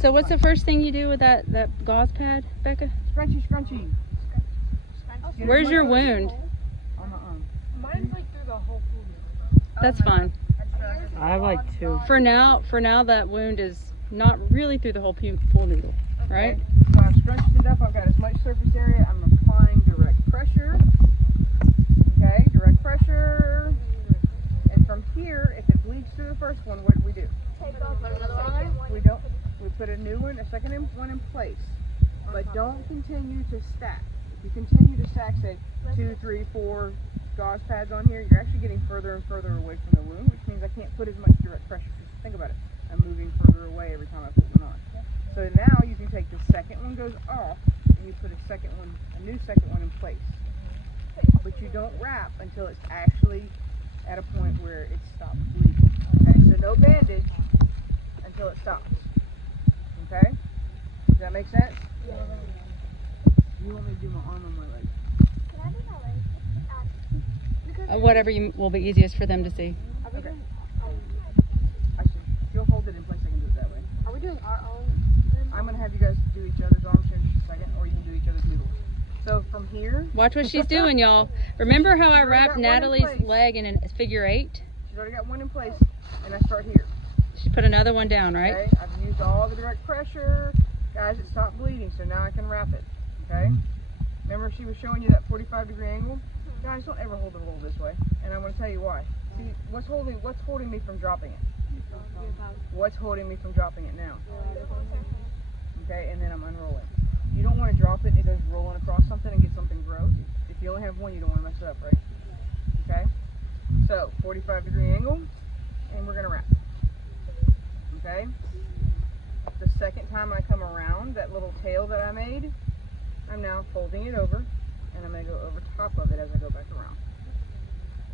So what's the first thing you do with that gauze pad, Becca? Scrunchy, scrunchy. Where's your wound? On my arm. Mine's like through the whole pool. That's fine. I have like 2. For now, that wound is not really through the whole pool noodle, right? Okay. So I've scrunched it up. I've got as much surface area. I'm applying direct pressure. Okay, direct pressure. And from here, if it bleeds through the first one, what do? We don't. We put a new one, a second one in place. But don't continue to stack. If you continue to stack, say 2, 3, 4 gauze pads on here, you're actually getting further and further away from the wound, which means I can't put as much direct pressure. Think about it. I'm moving further away every time I put one on. So now you can take the second one goes off and you put a new second one in place. But you don't wrap until it's actually at a point where it stops bleeding. Okay, so no bandage until it stops. Okay? Does that make sense? Yeah. You want me to do my arm on my leg? Can I do my leg? Whatever will be easiest for them to see. Okay. I should. If you'll hold it in place, I can do it that way. Are we doing our own? I'm going to have you guys do each other's arms here in just a second, or you can do each other's noodles. So from here, Watch what she's doing, y'all. Remember how I wrapped got one in Natalie's place. leg in a figure 8? she's already got one in place, and I start here. She put another one down, right? Okay, I've used all the direct pressure. Guys, it stopped bleeding, so now I can wrap it. Okay? Remember she was showing you that 45-degree angle? Guys, don't ever hold the roll this way. And I'm going to tell you why. See, what's holding me from dropping it? What's holding me from dropping it now? Okay, and then I'm unrolling. You don't want to drop it and it goes rolling across something and get something gross. If you only have one, you don't want to mess it up, right? Okay? So, 45-degree angle, and we're going to wrap. Okay? The second time I come around, that little tail that I made, I'm now folding it over, and I'm going to go over top of it as I go back around.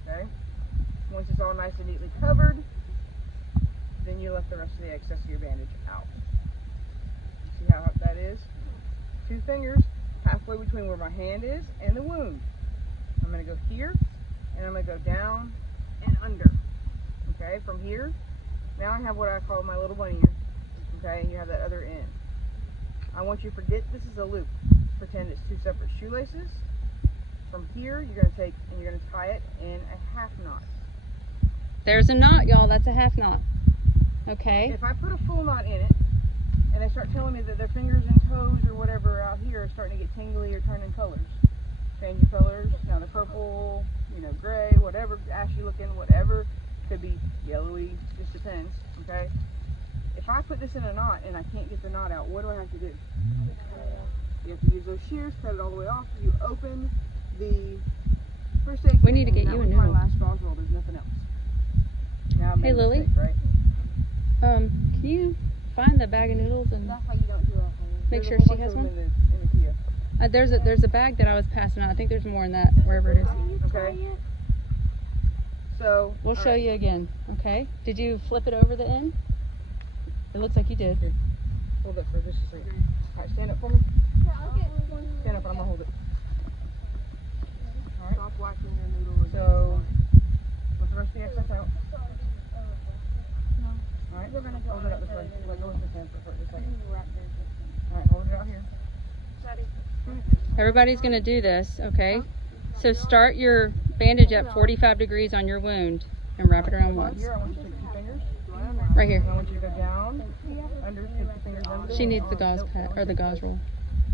Okay? Once it's all nice and neatly covered, then you let the rest of the excess of your bandage out. See how that is? 2 fingers halfway between where my hand is and the wound. I'm going to go here, and I'm going to go down and under. Okay? From here, now I have what I call my little bunny ear. Okay, and you have that other end. I want you to forget this is a loop. Pretend it's 2 separate shoelaces. From here, you're going to take and you're going to tie it in a half knot. There's a knot, y'all. That's a half knot. Okay. If I put a full knot in it, and they start telling me that their fingers and toes or whatever out here are starting to get tingly or turning colors, changing colors, now the purple, gray, whatever, ashy looking, whatever, could be yellowy, just depends, okay? If I put this in a knot and I can't get the knot out, what do I have to do? You have to use those shears, cut it all the way off. You open the first aid kit. We need to get you a my noodle. last gauze roll. There's nothing else. Now I made Hey, a Lily. mistake, right? Can you find the bag of noodles and That's why you don't do a whole. make There's a sure whole she bunch has of them one? in the Kia. There's a bag that I was passing out. I think there's more in that, wherever it is. Okay. So We'll show you again, okay? Did you flip it over the end? It looks like you did. Hold it for just a second. All right, stand up for me. I'll get one. Stand up, and I'm gonna hold it. All right. Stop whacking your noodle. So, with the rest of the excess out. No. All right. We're gonna go Hold it up this way. Let go with the hand for just a I second. need to wrap this. All right, hold it out here. Ready? Everybody's gonna do this, okay? So start your bandage at 45 degrees on your wound and wrap it around once. Here, I want you to take 2 fingers. Right here. And I want you to go down, under, take the fingers under. She needs the gauze pad or the gauze roll.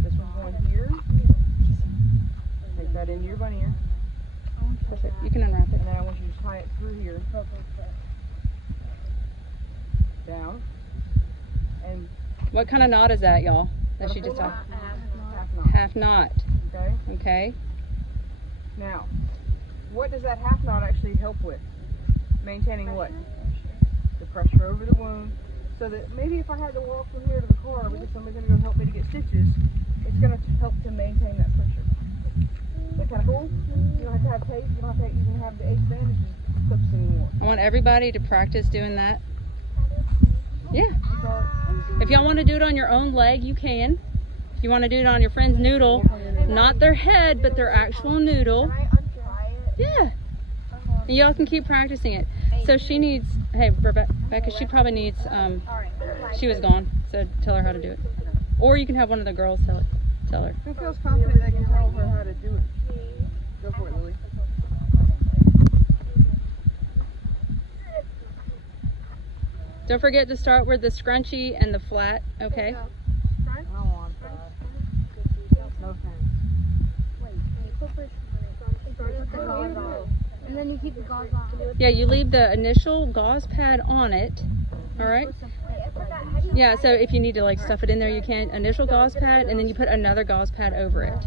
This one's going here. Take that into your bunny ear. Perfect. You can unwrap it. And then I want you to tie it through here. Down. And What kind of knot is that, y'all? That she just tied? half knot. Half knot. Okay? Okay. Now, what does that half knot actually help with? Maintaining what? The pressure over the wound. So that maybe if I had to walk from here to the car because somebody's going to go help me to get stitches, it's going to help to maintain that pressure. Is that kind of cool? You don't have to have tape. You don't have to even have the 8 bandages clips anymore. I want everybody to practice doing that. Yeah. So, If y'all want to do it on your own leg, you can. If you want to do it on your friend's noodle, not their head, but their actual noodle. Can I untry it? Yeah. And y'all can keep practicing it. So she needs, hey, Becca, she probably needs, she was gone, so tell her how to do it. Or you can have one of the girls tell her. Who feels confident they can tell her how to do it? Go for it, Lily. Don't forget to start with the scrunchy and the flat, okay? I don't want that. No thanks. And then you keep the gauze on. Yeah, you leave the initial gauze pad on it, all right? Yeah, so if you need to like stuff it in there, you can. Initial gauze pad, and then you put another gauze pad over it.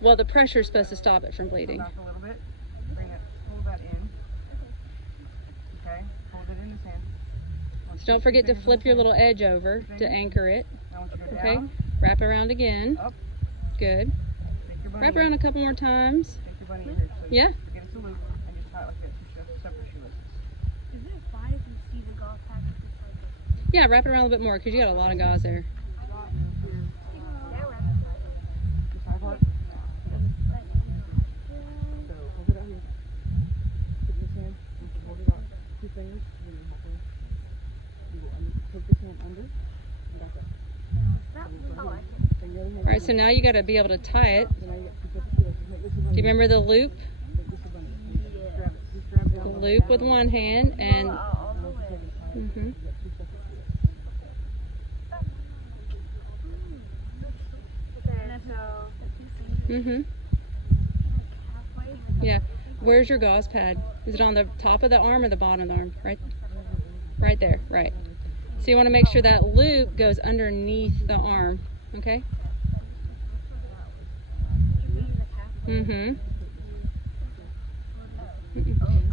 Well, the pressure is supposed to stop it from bleeding. Back a little bit. Hold that in. Okay. Hold it in his hand. So don't forget to flip your little edge over to anchor it. I want you to go Okay, down. wrap around again. Up. Good. Take your bunny Wrap ear. around a couple more times. Take your bunny ear. So Yeah. Forget it's a loop and just tie it like this. Separate shoelaces. Is it fine if you see the gauze pack? Yeah, wrap it around a little bit more because you got a lot of gauze there. You tie apart. So hold it out here. Put this hand. Hold it out. 2 fingers. And then halfway. You go under. Take this hand under. And back up. Bring the other hand. All right, so now you got to be able to tie it. So now you got 2 separate shoelaces. Make this a bunny. Do you remember the loop? Make this a bunny. Just grab it. Just grab it. The loop with one hand and. Mhm. Mhm. Yeah. Where's your gauze pad? Is it on the top of the arm or the bottom of the arm? Right there. Right. So you want to make sure that loop goes underneath the arm. Okay. Mhm.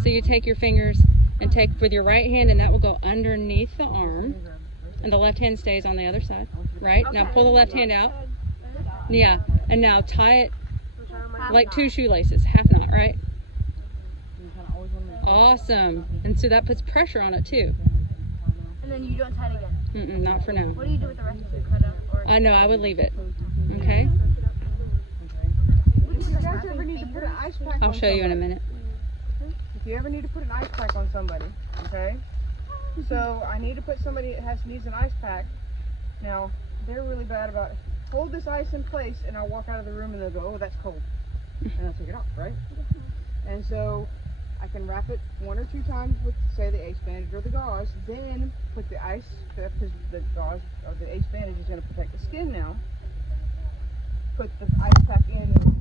So you take your fingers and take with your right hand, and that will go underneath the arm, and the left hand stays on the other side. Right. Now pull the left hand out. Yeah. And now tie it like 2 shoelaces, half knot, right? Awesome. And so that puts pressure on it too. And then you don't tie it again. Not for now. What do you do with the rest of it? Cut up? Or I know, I would leave it. Okay? If you guys ever need to put an ice pack I'll on show you in a somebody- minute. If you ever need to put an ice pack on somebody, okay? So I need to put somebody that needs an ice pack. Now, they're really bad about it. Hold this ice in place and I'll walk out of the room and they'll go, oh, that's cold. And I'll take it off, right? And so I can wrap it 1 or 2 times with, say, the ace bandage or the gauze, then put the ice, because the gauze or the ace bandage is going to protect the skin now. Put the ice pack in and